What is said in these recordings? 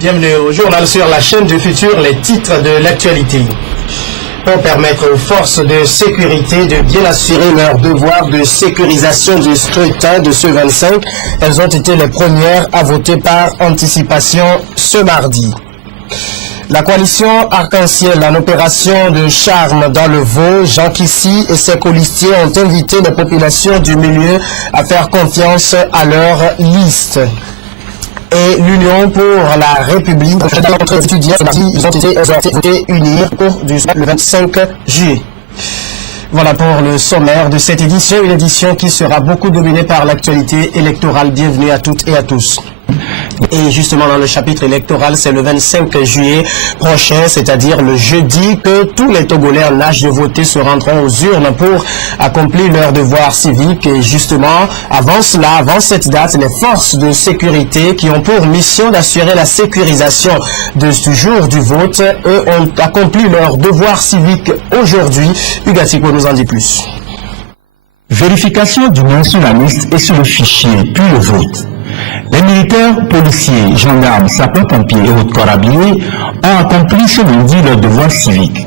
Bienvenue au journal sur la chaîne du futur, les titres de l'actualité. Pour permettre aux forces de sécurité de bien assurer leur devoir de sécurisation du scrutin de ce 25, elles ont été les premières à voter par anticipation ce mardi. La coalition Arc-en-Ciel en opération de charme dans le Vaud, Jean Kissy et ses colistiers ont invité les populations du milieu à faire confiance à leur liste. Et l'Union pour la République, entre étudiants, ils ont été exhortés à voter unis au cours du le 25 juillet. Voilà pour le sommaire de cette édition, une édition qui sera beaucoup dominée par l'actualité électorale. Bienvenue à toutes et à tous. Et justement dans le chapitre électoral, c'est le 25 juillet prochain, c'est-à-dire le jeudi, que tous les Togolais en âge de voter se rendront aux urnes pour accomplir leur devoir civique. Et justement, avant cela, avant cette date, les forces de sécurité qui ont pour mission d'assurer la sécurisation de ce jour du vote, eux ont accompli leur devoir civique aujourd'hui. Hugatiko nous en dit plus. Vérification du nom sur la liste et sur le fichier, puis le vote. Les militaires, policiers, gendarmes, sapeurs-pompiers et autres corps habillés ont accompli ce lundi leur devoir civique.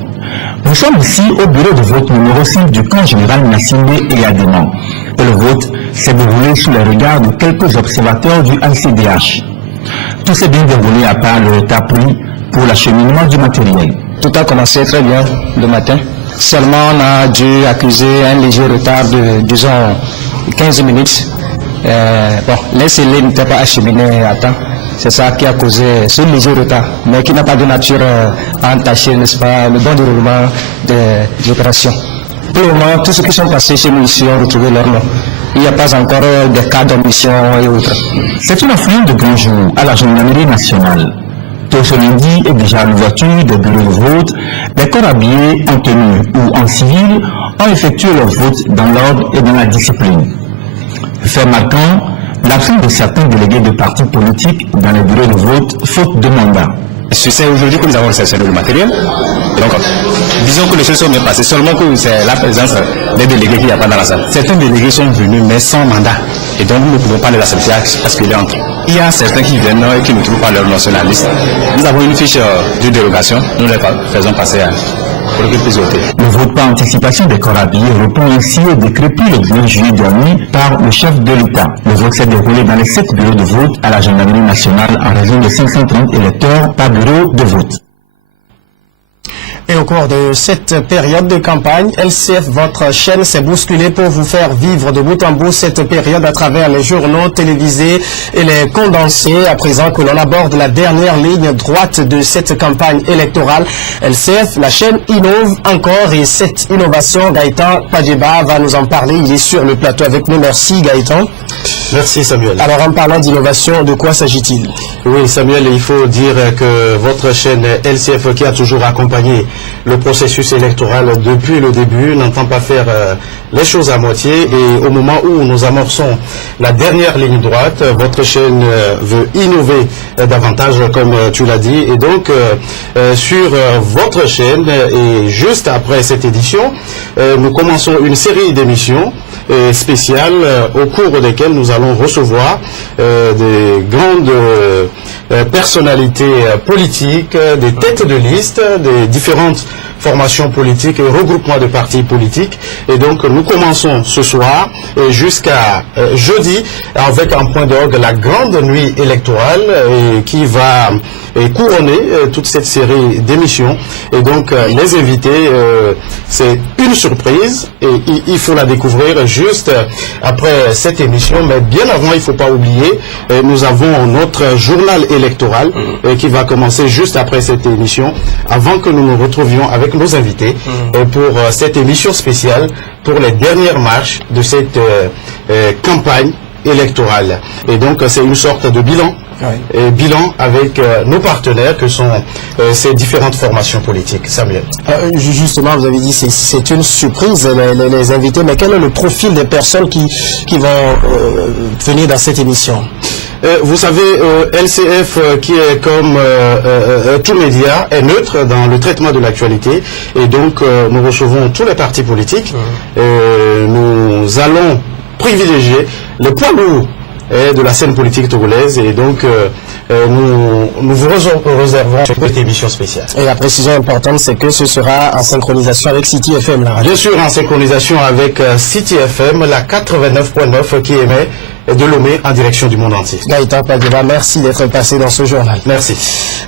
Nous sommes ici au bureau de vote numéro 5 du camp général Nassimbe et Adéman. Et le vote s'est déroulé sous les regards de quelques observateurs du ACDH. Tout s'est bien déroulé à part le retard pris pour l'acheminement du matériel. Tout a commencé très bien le matin. Seulement, on a dû accuser un léger retard de, disons, 15 minutes. Les scellés n'étaient pas acheminés à temps. C'est ça qui a causé ce léger retard, mais qui n'a pas de nature à entacher, n'est-ce pas, le bon déroulement des opérations. Pour le moment, tous ceux qui sont passés chez nous ici ont retrouvé leur nom. Il n'y a pas encore de cas d'omission et autres. C'est une affluence de grand jour à la gendarmerie nationale. Tôt ce lundi et déjà à l'ouverture des bureaux de vote, les corps habillés en tenue ou en civil ont effectué leur vote dans l'ordre et dans la discipline. Fait marquant, l'absence de certains délégués de partis politiques dans les bureaux de vote, faute de mandat. C'est aujourd'hui que nous avons réceptionné le matériel. Donc, disons que les choses sont bien passées, seulement que c'est la présence des délégués qu'il n'y a pas dans la salle. Certains délégués sont venus, mais sans mandat. Et donc, nous ne pouvons pas les accepter parce qu'il est entré. Il y a certains qui viennent et qui ne trouvent pas leur nom sur la liste. Nous avons une fiche de dérogation, nous les faisons passer pour qu'ils puissent voter. Le vote par anticipation des corps habillés répond ainsi au décret pris le 2 juillet dernier par le chef de l'État. Le vote s'est déroulé dans les 7 bureaux de vote à la gendarmerie nationale en raison de 530 électeurs par bureau de vote. Et au cours de cette période de campagne, LCF, votre chaîne, s'est bousculée pour vous faire vivre de bout en bout cette période à travers les journaux télévisés et les condensés. À présent que l'on aborde la dernière ligne droite de cette campagne électorale, LCF, la chaîne innove encore et cette innovation, Gaëtan Padjeba va nous en parler. Il est sur le plateau avec nous. Merci Gaëtan. Merci Samuel. Alors en parlant d'innovation, de quoi s'agit-il? Oui Samuel, il faut dire que votre chaîne LCF qui a toujours accompagné le processus électoral depuis le début n'entend pas faire les choses à moitié et au moment où nous amorçons la dernière ligne droite, votre chaîne veut innover davantage comme tu l'as dit et donc sur votre chaîne et juste après cette édition, nous commençons une série d'émissions spéciales au cours desquelles nous allons recevoir des grandes personnalités politiques, des têtes de liste, des différentes formations politiques et regroupements de partis politiques. Et donc nous commençons ce soir jusqu'à jeudi avec un point d'orgue la grande nuit électorale qui va couronner toute cette série d'émissions. Et donc les invités, c'est une surprise et il faut la découvrir juste après cette émission. Mais bien avant, il ne faut pas oublier, nous avons notre journal électoral qui va commencer juste après cette émission, avant que nous nous retrouvions avec nos invités pour cette émission spéciale pour les dernières marches de cette campagne électorale. Et donc c'est une sorte de bilan. Et bilan avec nos partenaires que sont ces différentes formations politiques. Samuel. Justement, vous avez dit c'est une surprise les invités, mais quel est le profil des personnes qui vont venir dans cette émission? Vous savez, LCF qui est comme tout média est neutre dans le traitement de l'actualité et donc nous recevons tous les partis politiques. Nous allons privilégier le poids lourd de la scène politique togolaise. Et donc, nous vous réservons cette émission spéciale. Et la précision importante, c'est que ce sera en synchronisation avec City FM. Bien sûr, en synchronisation avec City FM, la 89.9 qui émet de Lomé en direction du monde entier. Gaëtan Padjeba, merci d'être passé dans ce journal. Merci.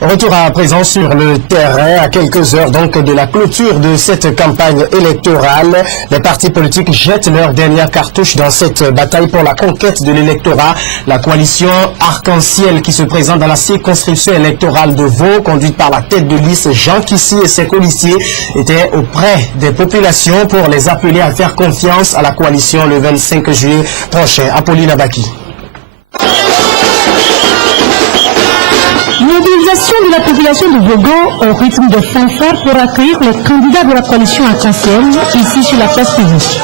Retour à présent sur le terrain, à quelques heures donc de la clôture de cette campagne électorale. Les partis politiques jettent leur dernière cartouche dans cette bataille pour la conquête de l'électorat. La coalition Arc-en-Ciel qui se présente dans la circonscription électorale de Vaud, conduite par la tête de liste Jean Kissi et ses colistiers, était auprès des populations pour les appeler à faire confiance à la coalition le 25 juillet prochain. Apolline Abaki. Mobilisation de la population de Vogo au rythme de fanfare pour accueillir les candidats de la coalition Arc-en-Ciel ici sur la place publique.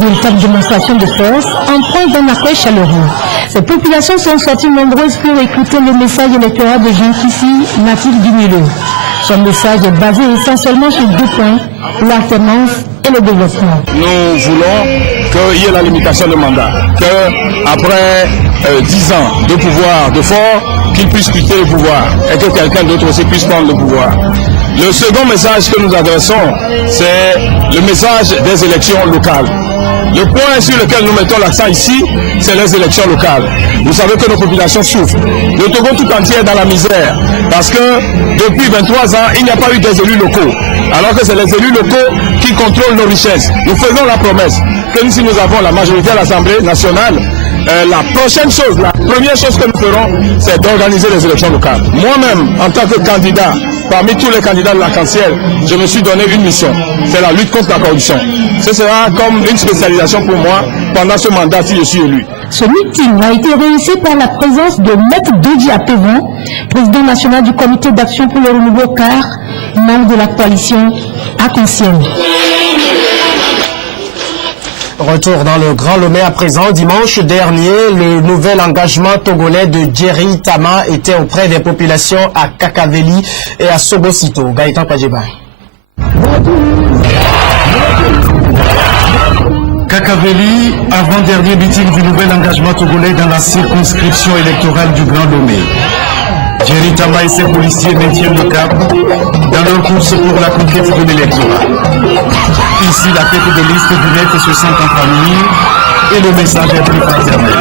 Véritable démonstration de force, empreinte d'un accueil chaleureux. Ces populations sont sorties nombreuses pour écouter le message électoral de Jean Kissi, natif du milieu. Son message est basé essentiellement sur deux points, l'alternance et le développement. Nous voulons qu'il y ait la limitation de mandat, qu'après 10 ans de pouvoir de fort, qu'il puisse quitter le pouvoir et que quelqu'un d'autre aussi puisse prendre le pouvoir. Le second message que nous adressons, c'est le message des élections locales. Le point sur lequel nous mettons l'accent ici, c'est les élections locales. Vous savez que nos populations souffrent. Le Togo tout entier est dans la misère parce que depuis 23 ans, il n'y a pas eu des élus locaux. Alors que c'est les élus locaux qui contrôlent nos richesses. Nous faisons la promesse que si nous avons la majorité à l'Assemblée nationale, la première chose que nous ferons, c'est d'organiser les élections locales. Moi-même, en tant que candidat, parmi tous les candidats de l'Arc-en-Ciel, je me suis donné une mission, c'est la lutte contre la corruption. Ce sera comme une spécialisation pour moi pendant ce mandat si je suis élu. Ce meeting a été réussi par la présence de Maître Dodi Apevon, président national du comité d'action pour le renouveau CAR, membre de la coalition Arc-en-Ciel. Retour dans le Grand Lomé à présent. Dimanche dernier, le nouvel engagement togolais de Djeri Tama était auprès des populations à Kakaveli et à Sobosito. Gaëtan Padjeba. Kakaveli, avant-dernier meeting du nouvel engagement togolais dans la circonscription électorale du Grand Lomé. Djeri Tama et ses policiers maintiennent le cap dans leur course pour la conquête de l'électorat. Ici, la tête de liste du net se sent en famille et le message est plus fraternel.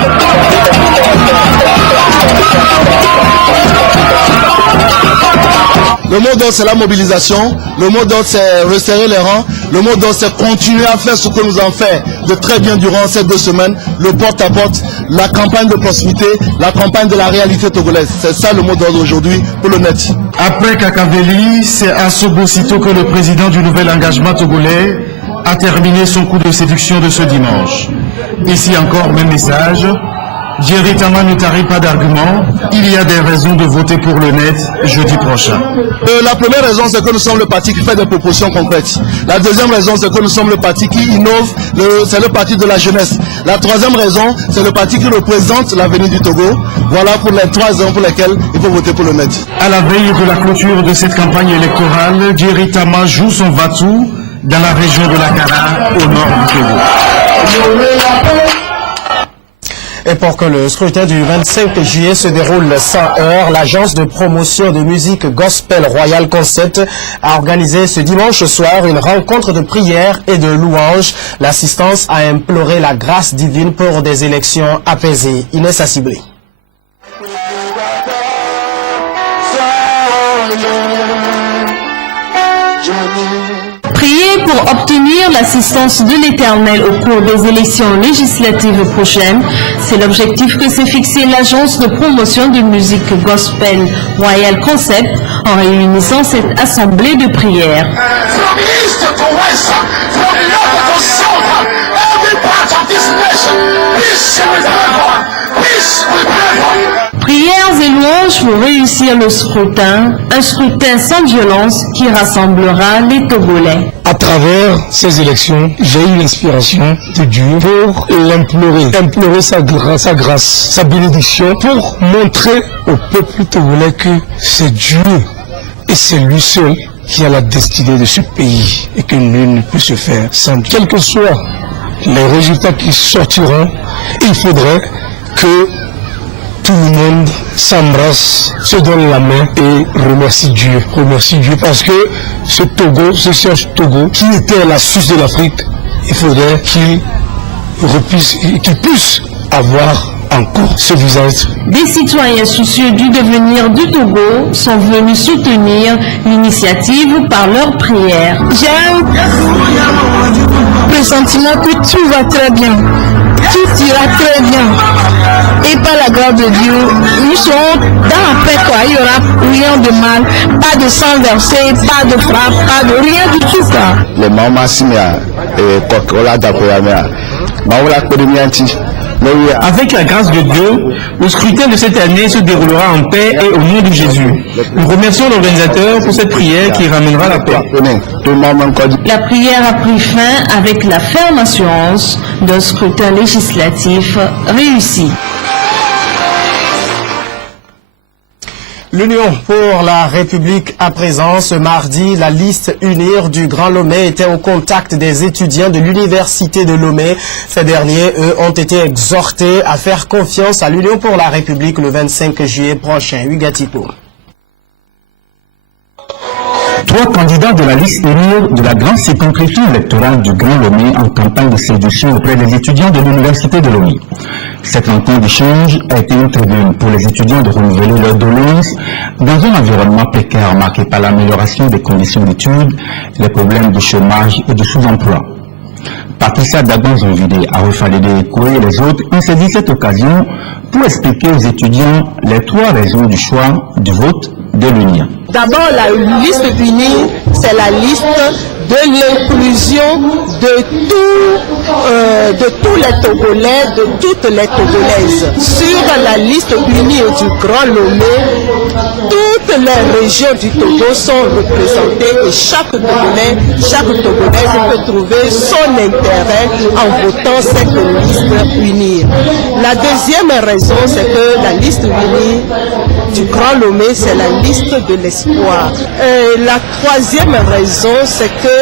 Le mot d'ordre, c'est la mobilisation. Le mot d'ordre, c'est resserrer les rangs. Le mot d'ordre, c'est continuer à faire ce que nous avons fait de très bien durant ces 2 semaines. Le porte-à-porte, la campagne de proximité, la campagne de la réalité togolaise. C'est ça le mot d'ordre aujourd'hui pour le net. Après Kakaveli, c'est à Sobosito que le président du nouvel engagement togolais a terminé son coup de séduction de ce dimanche. Ici encore, même message. Djeri Tama ne tarit pas d'arguments. Il y a des raisons de voter pour le net jeudi prochain. La première raison, c'est que nous sommes le parti qui fait des propositions concrètes. La deuxième raison, c'est que nous sommes le parti qui innove. C'est le parti de la jeunesse. La troisième raison, c'est le parti qui représente l'avenir du Togo. Voilà pour les 3 raisons pour lesquelles il faut voter pour le net. À la veille de la clôture de cette campagne électorale, Djeri Tama joue son Vatou dans la région de la Kara, au nord du Togo. Et pour que le scrutin du 25 juillet se déroule sans heure, l'agence de promotion de musique gospel Royal Concept a organisé ce dimanche soir une rencontre de prière et de louange. L'assistance a imploré la grâce divine pour des élections apaisées. Inès Assiblé. Prier pour obtenir l'assistance de l'Éternel au cours des élections législatives prochaines, c'est l'objectif que s'est fixé l'agence de promotion de musique gospel Royal Concept en réunissant cette assemblée de prière. Prières et louanges pour réussir le scrutin, un scrutin sans violence qui rassemblera les Togolais. À travers ces élections, j'ai eu l'inspiration de Dieu pour implorer sa grâce, sa bénédiction, pour montrer au peuple togolais que c'est Dieu et c'est lui seul qui a la destinée de ce pays et que nul ne peut se faire sans. Quels que soient les résultats qui sortiront, il faudrait que tout le monde s'embrasse, se donne la main et remercie Dieu. Remercie Dieu parce que ce Togo, ce siège Togo, qui était la Suisse de l'Afrique, il faudrait qu'il puisse avoir encore ce visage. Des citoyens soucieux du devenir du Togo sont venus soutenir l'initiative par leurs prières. J'ai un pressentiment que tout va très bien. Tout ira très bien. Et par la grâce de Dieu, nous serons dans la paix, quoi. Il n'y aura rien de mal, pas de sang versé, pas de frappe, pas de rien du tout, quoi. Les mamans simia et kokola d'apoyamia. Maoula kodemianti. Avec la grâce de Dieu, le scrutin de cette année se déroulera en paix et au nom de Jésus. Nous remercions l'organisateur pour cette prière qui ramènera la paix. La prière a pris fin avec la ferme assurance d'un scrutin législatif réussi. L'Union pour la République à présent. Ce mardi, la liste UNIR du Grand Lomé était au contact des étudiants de l'Université de Lomé. Ces derniers, eux, ont été exhortés à faire confiance à l'Union pour la République le 25 juillet prochain. Hugatiko. 3 candidats de la liste UNIR de la grande circonscription électorale du Grand Lomé en campagne de séduction auprès des étudiants de l'Université de Lomé. Cette rencontre d'échange a été une tribune pour les étudiants de renouveler leurs doléances dans un environnement précaire marqué par l'amélioration des conditions d'études, les problèmes de chômage et de sous-emploi. Patricia Dagon-Zonvidé, Arufalede et les autres ont saisi cette occasion pour expliquer aux étudiants les 3 raisons du choix du vote de l'UNIR. D'abord, la liste unie, c'est la liste de l'inclusion de tous les Togolais, de toutes les Togolaises. Sur la liste unie du Grand Lomé, toutes les régions du Togo sont représentées et chaque Togolaise peut trouver son intérêt en votant cette liste unie. La deuxième raison, c'est que la liste unie du Grand Lomé, c'est la liste de l'espoir. La troisième raison, c'est que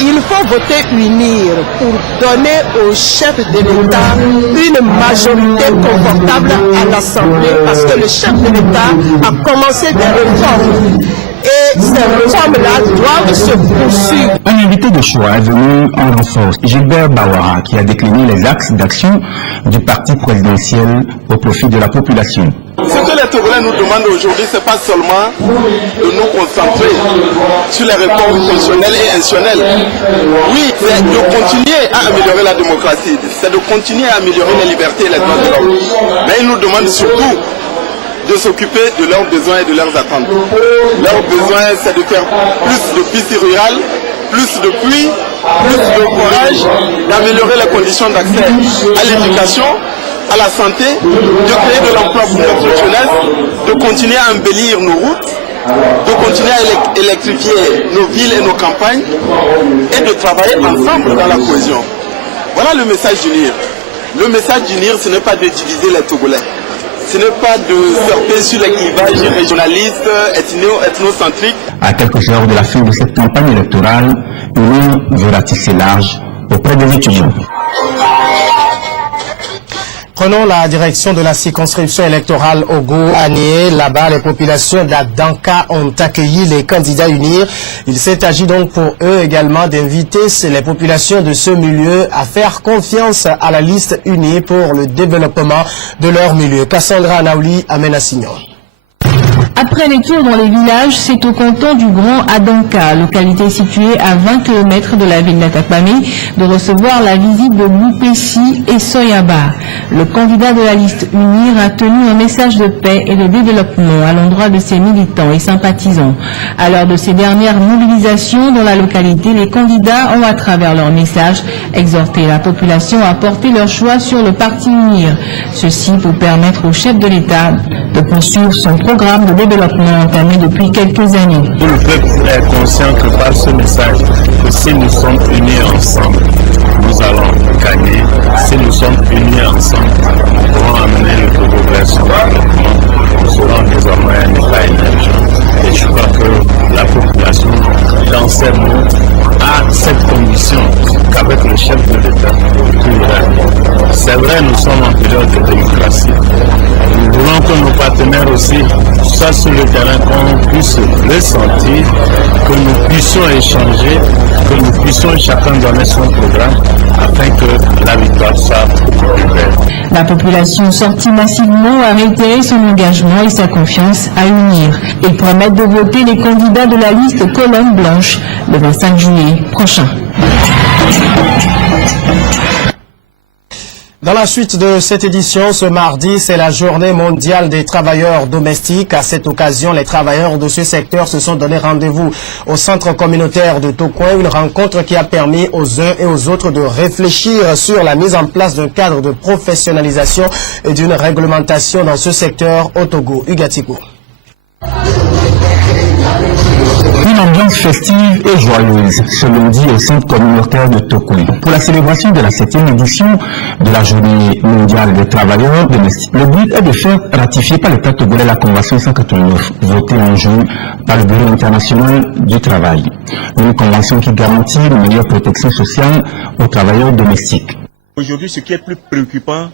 il faut voter UNIR pour donner au chef de l'État une majorité confortable à l'Assemblée parce que le chef de l'État a commencé des réformes. Et ces réformes-là doivent se poursuivre. Un invité de choix est venu en renfort, Gilbert Bawara, qui a décliné les axes d'action du parti présidentiel au profit de la population. Ce que les Togolais nous demandent aujourd'hui, ce n'est pas seulement de nous concentrer sur les réformes fonctionnelles et institutionnelles. Oui, c'est de continuer à améliorer la démocratie, c'est de continuer à améliorer les libertés et les droits de l'homme. Mais ils nous demandent surtout de s'occuper de leurs besoins et de leurs attentes. Leurs besoins, c'est de faire plus de pistes rurales, plus de pluie, plus de courage, d'améliorer les conditions d'accès à l'éducation, à la santé, de créer de l'emploi pour notre jeunesse, de continuer à embellir nos routes, de continuer à électrifier nos villes et nos campagnes et de travailler ensemble dans la cohésion. Voilà le message d'UNIR. Le message d'UNIR, ce n'est pas de diviser les Togolais. Ce n'est pas de surfer sur les clivages régionalistes, ethnocentriques. À quelques heures de la fin de cette campagne électorale, l'UNIR veut ratisser large auprès des étudiants. Prenons la direction de la circonscription électorale Ogo-Ané. Là-bas, les populations d'Adanka ont accueilli les candidats UNIR. Il s'est agi donc pour eux également d'inviter les populations de ce milieu à faire confiance à la liste UNIR pour le développement de leur milieu. Cassandra Anaouli amène à Signon. Après les tours dans les villages, c'est au canton du Grand Adanka, localité située à 20 km de la ville d'Atakpamé, de recevoir la visite de Loupessi et Soyaba. Le candidat de la liste UNIR a tenu un message de paix et de développement à l'endroit de ses militants et sympathisants. À l'heure de ces dernières mobilisations dans la localité, les candidats ont, à travers leur message, exhorté la population à porter leur choix sur le parti UNIR. Ceci pour permettre au chef de l'État de poursuivre son programme de développement entamé depuis quelques années. Le peuple est conscient que par ce message, que si nous sommes unis ensemble, nous allons gagner. Si nous sommes unis ensemble, nous pourrons amener le Togo vers son développement. Nous serons désormais un État émergent. Et je crois que la population, dans ces mots, a cette condition qu'avec le chef de l'État, tout ira bien. C'est vrai, nous sommes en période de démocratie, partenaires aussi, soit sur le terrain, qu'on puisse ressentir, que nous puissions échanger, que nous puissions chacun donner son programme afin que la victoire soit plus belle. La population sortie massivement a réitéré son engagement et sa confiance à unir. Ils promettent de voter les candidats de la liste Colonne Blanche le 25 juillet prochain. Dans la suite de cette édition, ce mardi, c'est la journée mondiale des travailleurs domestiques. À cette occasion, les travailleurs de ce secteur se sont donné rendez-vous au centre communautaire de Tokoin, une rencontre qui a permis aux uns et aux autres de réfléchir sur la mise en place d'un cadre de professionnalisation et d'une réglementation dans ce secteur au Togo. Ugatiko. Une ambiance festive et joyeuse ce lundi au centre communautaire de Tokoin pour la célébration de la 7e édition de la journée mondiale des travailleurs domestiques. Le but est de faire ratifier par l'État togolais la convention 189 votée en juin par le Bureau international du travail. Une convention qui garantit une meilleure protection sociale aux travailleurs domestiques. Aujourd'hui, ce qui est plus préoccupant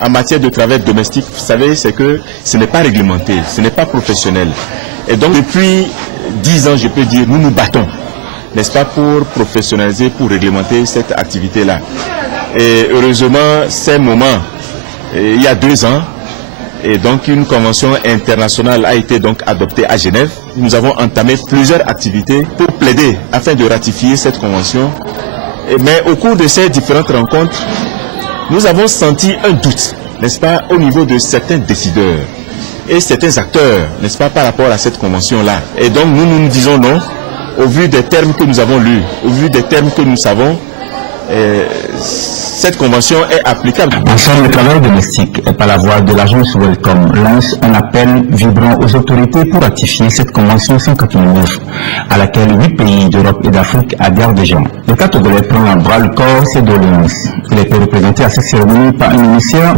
en matière de travail domestique, vous savez, c'est que ce n'est pas réglementé, ce n'est pas professionnel. Et donc, depuis 10 ans, je peux dire, nous nous battons, n'est-ce pas, pour professionnaliser, pour réglementer cette activité-là. Et heureusement, ces moments, il y a 2 ans, et donc une convention internationale a été donc adoptée à Genève. Nous avons entamé plusieurs activités pour plaider afin de ratifier cette convention. Mais au cours de ces différentes rencontres, nous avons senti un doute, n'est-ce pas, au niveau de certains décideurs et certains acteurs, n'est-ce pas, par rapport à cette convention-là. Et donc nous disons non, au vu des termes que nous avons lus, au vu des termes que nous savons, cette convention est applicable. Ensemble, le travail domestique et par la voix de l'agence Welcome lance un appel vibrant aux autorités pour ratifier cette convention 189 à laquelle 8 pays d'Europe et d'Afrique adhèrent déjà. Le cas togolais prend à bras le corps ces doléances. Il a été représenté à cette cérémonie par un émissaire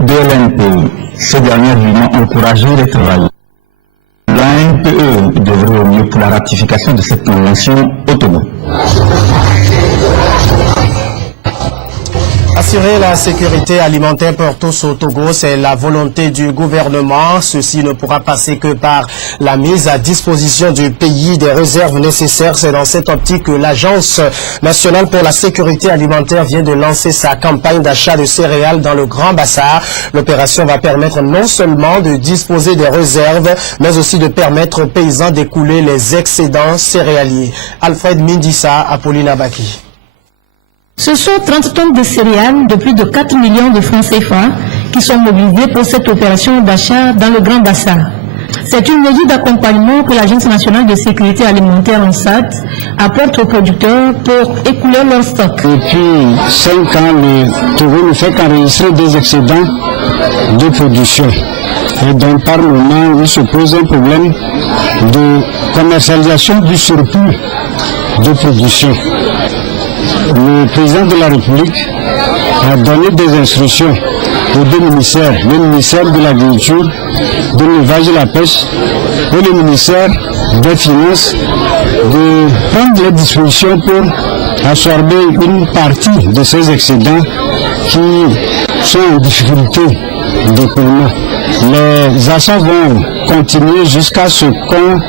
de l'ANPE. Ce dernier voulant encourager les travailleurs. L'ANPE devrait au mieux pour la ratification de cette convention au Togo. Assurer la sécurité alimentaire pour tous au Togo, c'est la volonté du gouvernement. Ceci ne pourra passer que par la mise à disposition du pays des réserves nécessaires. C'est dans cette optique que l'Agence nationale pour la sécurité alimentaire vient de lancer sa campagne d'achat de céréales dans le Grand Bassar. L'opération va permettre non seulement de disposer des réserves, mais aussi de permettre aux paysans d'écouler les excédents céréaliers. Alfred Mindissa, Apolline Abaki. Ce sont 30 tonnes de céréales de plus de 4 millions de francs CFA qui sont mobilisées pour cette opération d'achat dans le Grand Bassar. C'est une mesure d'accompagnement que l'Agence nationale de sécurité alimentaire en SAT apporte aux producteurs pour écouler leur stock. Depuis 5 ans, le Togo ne fait qu'enregistrer des excédents de production. Et donc par moment, il se pose un problème de commercialisation du surplus de production. Le président de la République a donné des instructions aux 2 ministères, le ministère de l'Agriculture, de l'élevage et de la pêche et le ministère des Finances, de prendre les dispositions pour absorber une partie de ces excédents qui sont en difficulté d'écoulement. Les achats vont continuer jusqu'à ce qu'on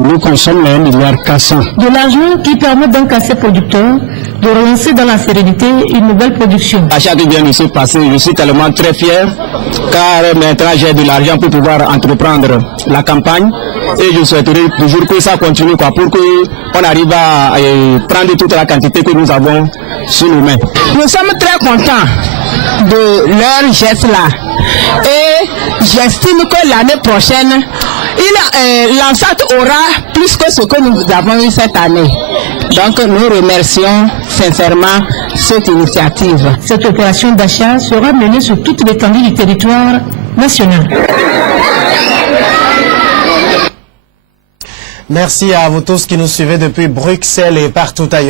nous consomme les 1,4 milliard. De l'argent qui permet donc à ces producteurs de relancer dans la sérénité une nouvelle production. À chaque bien de se passer, je suis tellement très fier car maintenant j'ai de l'argent pour pouvoir entreprendre la campagne et je souhaiterais toujours que ça continue pour qu'on arrive à prendre toute la quantité que nous avons sous nos mains. Nous sommes très contents de leur geste là et j'estime que l'année prochaine l'ANSAT aura plus que ce que nous avons eu cette année. Donc nous remercions sincèrement cette initiative. Cette opération d'achat sera menée sur toute l'étendue du territoire national. Merci à vous tous qui nous suivez depuis Bruxelles et partout ailleurs.